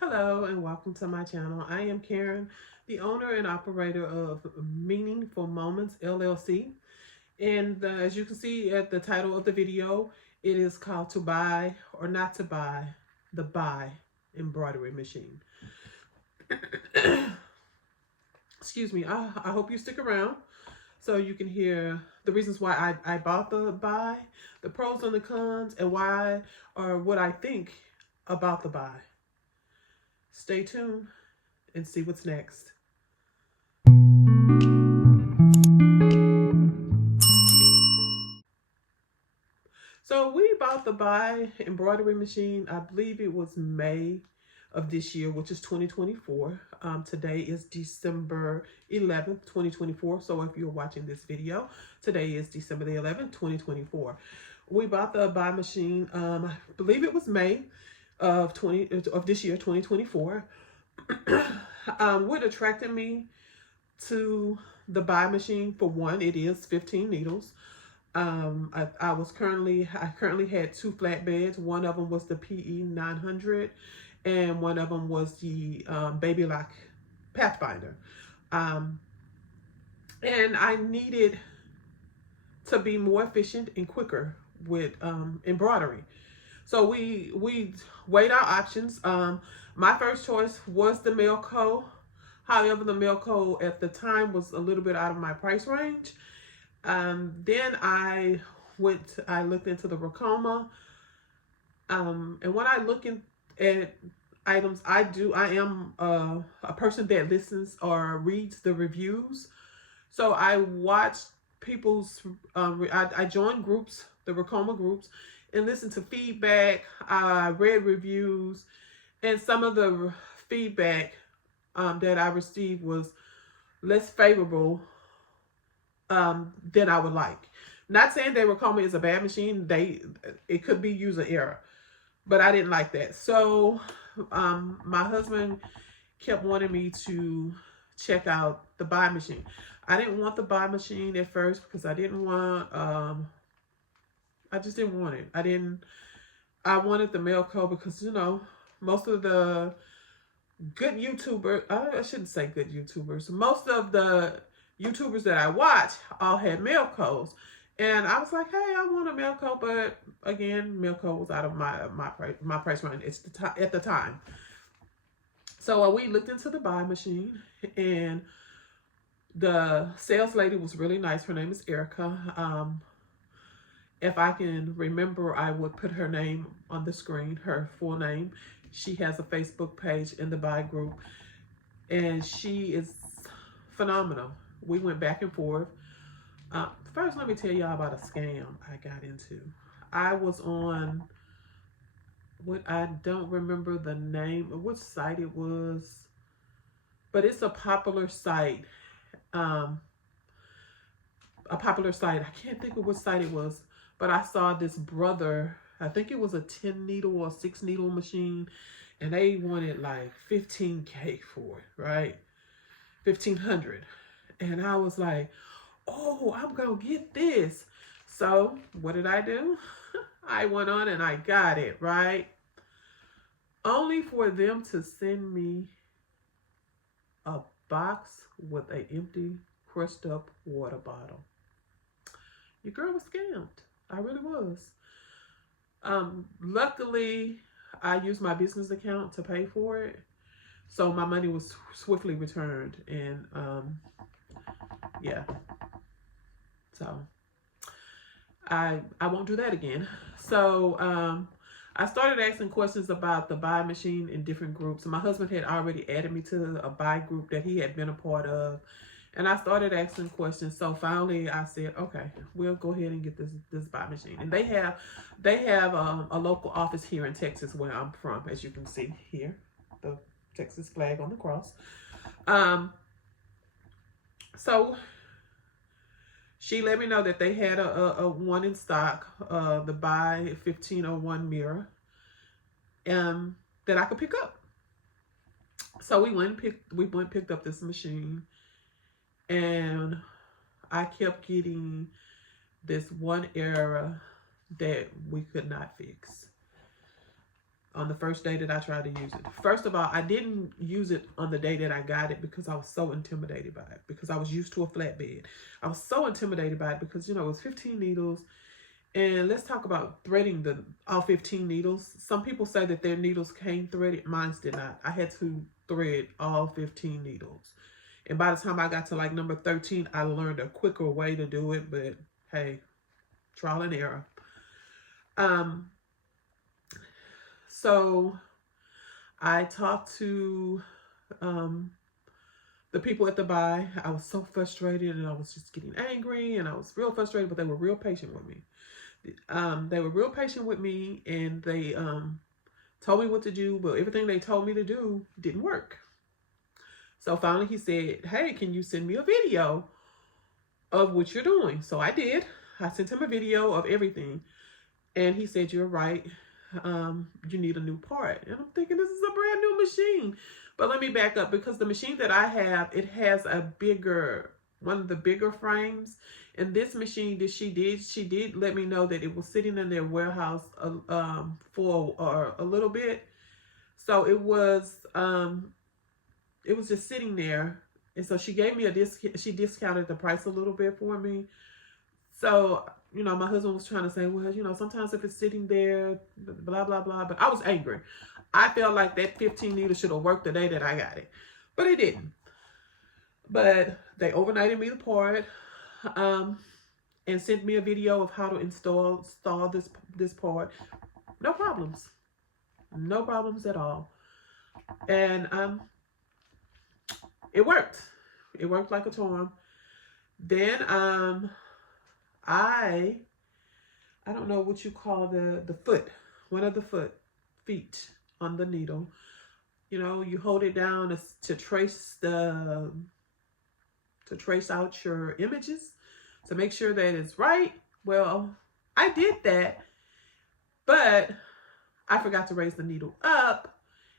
Hello and welcome to my channel. I am Karen, the owner and operator of Meaningful Moments LLC. And as you can see at the title of the video, it is called To Buy or Not to Buy the Bai embroidery machine. Excuse me. I hope you stick around so you can hear the reasons why I bought the Bai, the pros and the cons, and why or what I think about the Bai. Stay tuned and see what's next. So we bought the Buy embroidery machine. I believe it was May of this year, which is 2024. Today is December 11th, 2024. So if you're watching this video, today is December the 11th, 2024. We bought the Buy machine. I believe it was May of this year, 2024. What attracted me to the Buy machine, for one, it is 15 needles. I currently had two flatbeds. One of them was the PE 900, and one of them was the Baby Lock Pathfinder. And I needed to be more efficient and quicker with embroidery. So we weighed our options. My first choice was the Melco. However, the Melco at the time was a little bit out of my price range. Then I looked into the Racoma. And when I look at items, I am a person that listens or reads the reviews. So I watched people's, I joined groups, the Racoma groups, and listened to feedback. I read reviews, and some of the feedback that I received was less favorable than I would like. Not saying that Racoma is a bad machine. It could be user error, but I didn't like that. So my husband kept wanting me to check out the Buy machine. I didn't want the Buy machine at first because I didn't want. I just didn't want it. I wanted the Melco because most of the good YouTubers. I shouldn't say good YouTubers. Most of the YouTubers that I watch all had Melcos, and I was like, hey, I want a Melco, but again, Melco was out of my price range at the time. So we looked into the Buy machine, and the sales lady was really nice. Her name is Erica. If I can remember, I would put her name on the screen, her full name. She has a Facebook page in the Buy group, and she is phenomenal. We went back and forth. First, let me tell y'all about a scam I got into. I was on what I don't remember the name of which site it was, but it's a popular site. I can't think of what site it was, but I saw this brother. I think it was a 10 needle or 6 needle machine, and they wanted like 15K for it, right? 1,500. And I was like, oh, I'm going to get this. So what did I do? I went on and I got it, right? Only for them to send me a box with an empty, crushed up water bottle. Your girl was scammed. I really was. Luckily, I used my business account to pay for it. So my money was swiftly returned. And yeah. So I won't do that again. So I started asking questions about the Buy machine in different groups. My husband had already added me to a Buy group that he had been a part of. And I started asking questions. So finally I said, okay, we'll go ahead and get this Buy machine. And they have a local office here in Texas where I'm from, as you can see here, the Texas flag on the cross. So she let me know that they had a one in stock, the Buy 1501 mirror, that I could pick up. So we went and picked up this machine, and I kept getting this one error that we could not fix. on the first day that I tried to use it. First of all, I didn't use it on the day that I got it because I was so intimidated by it, because I was used to a flatbed. I was so intimidated by it because, you know, it was 15 needles. And let's talk about threading all 15 needles. Some people say that their needles came threaded. Mine did not. I had to thread all 15 needles. And by the time I got to like number 13, I learned a quicker way to do it. But hey, trial and error. So I talked to the people at the Buy. I was so frustrated and I was just getting angry and I was real frustrated, but they were real patient with me. They were real patient with me, and they told me what to do, but everything they told me to do didn't work. So finally he said, hey, can you send me a video of what you're doing? So I did. I sent him a video of everything. And he said, you're right. You need a new part. And I'm thinking, this is a brand new machine. But let me back up, because the machine that I have, it has one of the bigger frames. And this machine that she did let me know that it was sitting in their warehouse for a little bit. So it was just sitting there. And so she gave me she discounted the price a little bit for me. So, you know, my husband was trying to say, well, you know, sometimes if it's sitting there, blah, blah, blah. But I was angry. I felt like that 15 needles should have worked the day that I got it. But it didn't. But they overnighted me the part and sent me a video of how to install this part. No problems. No problems at all. And it worked. It worked like a charm. Then I don't know what you call the foot, one of the feet on the needle. You know, you hold it down to trace out your images, to make sure that it's right. Well, I did that, but I forgot to raise the needle up,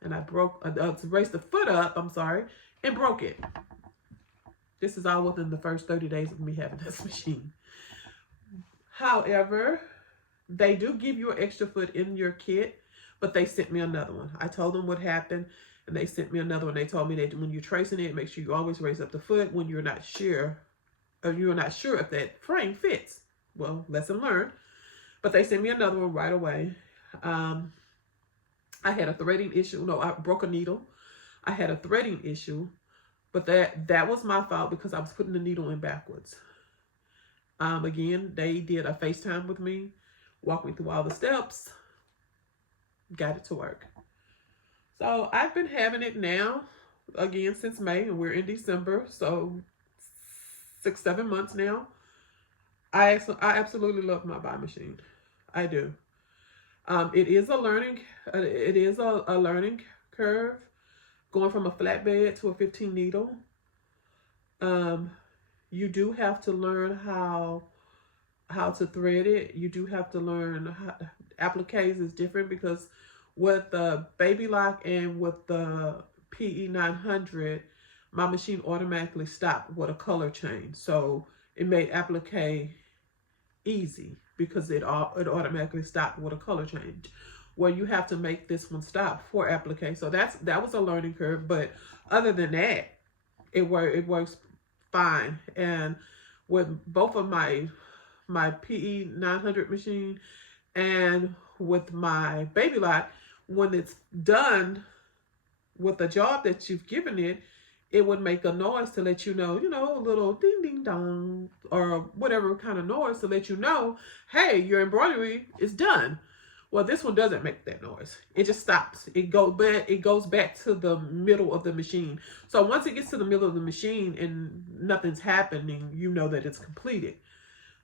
and I to raise the foot up, I'm sorry, and broke it. This is all within the first 30 days of me having this machine. However, they do give you an extra foot in your kit, but they sent me another one. I told them what happened, and they sent me another one. They told me that when you're tracing it, make sure you always raise up the foot when you're not sure, or you're not sure if that frame fits. Well, lesson learned. But they sent me another one right away. I had a threading issue. No, I broke a needle. I had a threading issue, but that was my fault because I was putting the needle in backwards. Again, they did a FaceTime with me, walked me through all the steps, got it to work. So I've been having it now, again, since May, and we're in December, so 6-7 months now. I absolutely love my Bai machine. I do. It is a learning curve, going from a flatbed to a 15 needle. You do have to learn how to thread it. You do have to learn how appliques is different, because with the Baby Lock and with the PE 900, my machine automatically stopped with a color change. So it made applique easy because it automatically stopped with a color change. Where you have to make this one stop for applique. So that was a learning curve. But other than that, it works fine. And with both of my PE 900 machine and with my Baby Lock, when it's done with the job that you've given it, it would make a noise to let you know, a little ding ding dong or whatever kind of noise to let you know, hey, your embroidery is done. Well, this one doesn't make that noise. It just stops. It goes back to the middle of the machine. So once it gets to the middle of the machine and nothing's happening, you know that it's completed.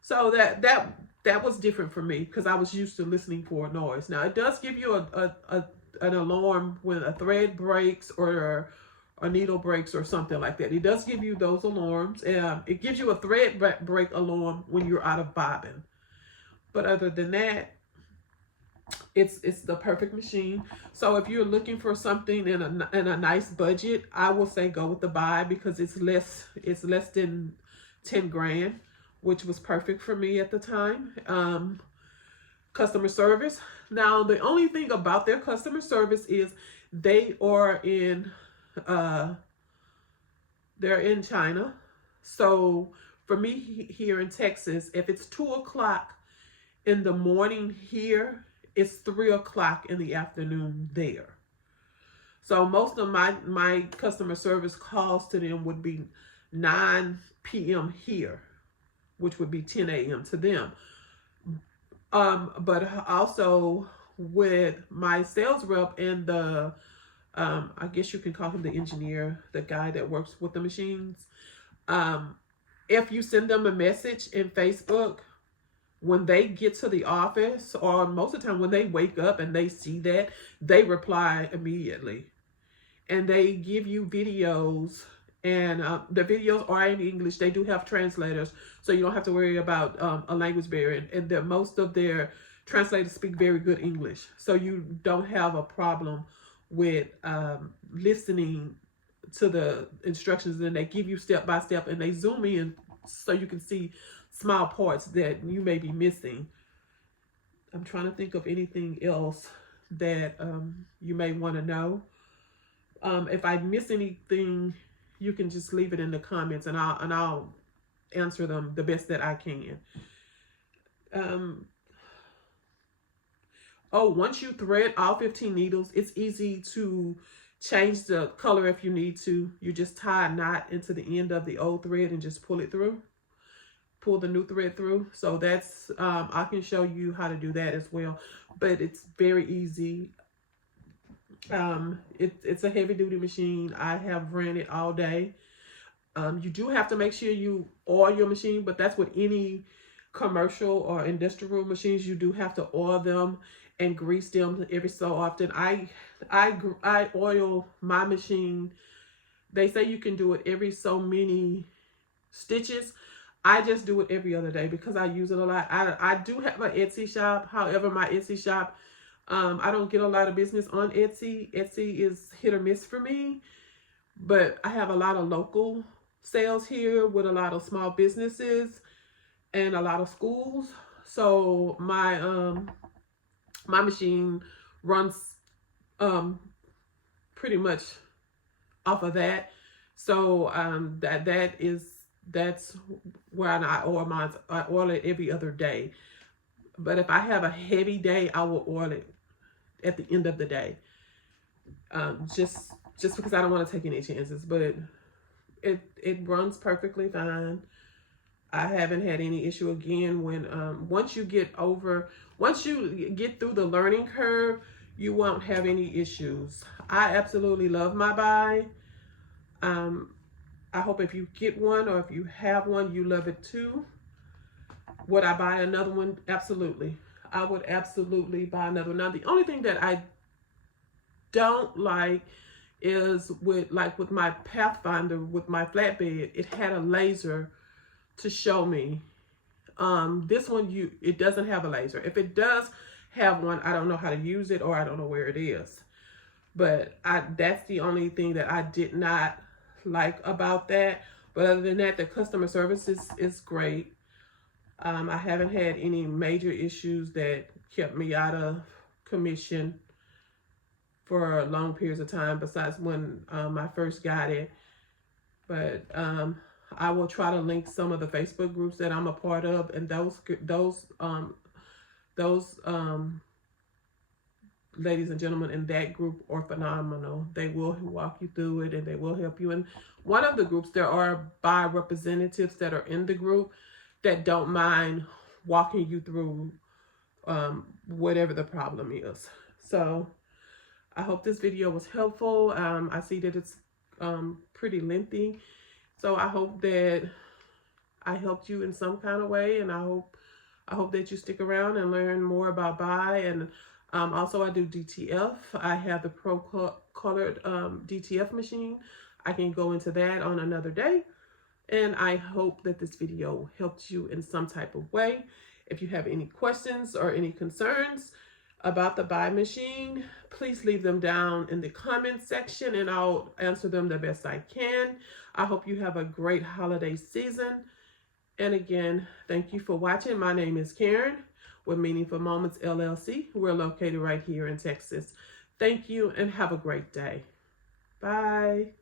So that was different for me because I was used to listening for a noise. Now it does give you an alarm when a thread breaks or a needle breaks or something like that. It does give you those alarms. It gives you a thread break alarm when you're out of bobbin. But other than that, it's the perfect machine. So if you're looking for something in a nice budget, I will say go with the Bai because it's less than 10 grand, which was perfect for me at the time. customer service. Now, the only thing about their customer service is they are in they're in China. So for me here in Texas, if it's 2 o'clock in the morning here, it's 3 o'clock in the afternoon there. So most of my customer service calls to them would be 9 p.m. here, which would be 10 a.m. to them. But also with my sales rep and the I guess you can call him the engineer, the guy that works with the machines. If you send them a message in Facebook, when they get to the office, or most of the time when they wake up and they see that, they reply immediately. And they give you videos, and the videos are in English. They do have translators, so you don't have to worry about a language barrier. And most of their translators speak very good English, so you don't have a problem with listening to the instructions. And they give you step by step, and they zoom in so you can see small parts that you may be missing. I'm trying to think of anything else that you may want to know. If I miss anything, you can just leave it in the comments, and I'll answer them the best that I can. Once you thread all 15 needles, it's easy to change the color if you need to. You just tie a knot into the end of the old thread and just pull it through. Pull the new thread through. So that's, I can show you how to do that as well. But it's very easy. It's a heavy duty machine. I have ran it all day. You do have to make sure you oil your machine, but that's with any commercial or industrial machines. You do have to oil them and grease them every so often. I oil my machine. They say you can do it every so many stitches. I just do it every other day because I use it a lot. I do have an Etsy shop. However, my Etsy shop, I don't get a lot of business on Etsy. Etsy is hit or miss for me. But I have a lot of local sales here with a lot of small businesses and a lot of schools. So my my machine runs pretty much off of that. So that's where I oil mine. I oil it every other day. But if I have a heavy day, I will oil it at the end of the day. Just because I don't want to take any chances. But it runs perfectly fine. I haven't had any issue again. When once you get through the learning curve, you won't have any issues. I absolutely love my Bai. I hope if you get one or if you have one, you love it too. Would I buy another one? Absolutely. I would absolutely buy another one. Now, the only thing that I don't like is with my Pathfinder, with my flatbed, it had a laser to show me. This one, it doesn't have a laser. If it does have one, I don't know how to use it, or I don't know where it is. But that's the only thing that I did not like about that. But other than that, the customer service is great. I haven't had any major issues that kept me out of commission for long periods of time, besides when I first got it. But I will try to link some of the Facebook groups that I'm a part of, and those ladies and gentlemen in that group are phenomenal. They will walk you through it, and they will help you. And one of the groups, there are Bai representatives that are in the group that don't mind walking you through whatever the problem is. So I hope this video was helpful. I see that it's pretty lengthy. So I hope that I helped you in some kind of way, and I hope that you stick around and learn more about Bai. And also I do DTF. I have the Pro Colored DTF machine. I can go into that on another day. And I hope that this video helped you in some type of way. If you have any questions or any concerns about the Bai machine, please leave them down in the comment section, and I'll answer them the best I can. I hope you have a great holiday season. And again, thank you for watching. My name is Karen with Meaningful Moments LLC. We're located right here in Texas. Thank you and have a great day. Bye.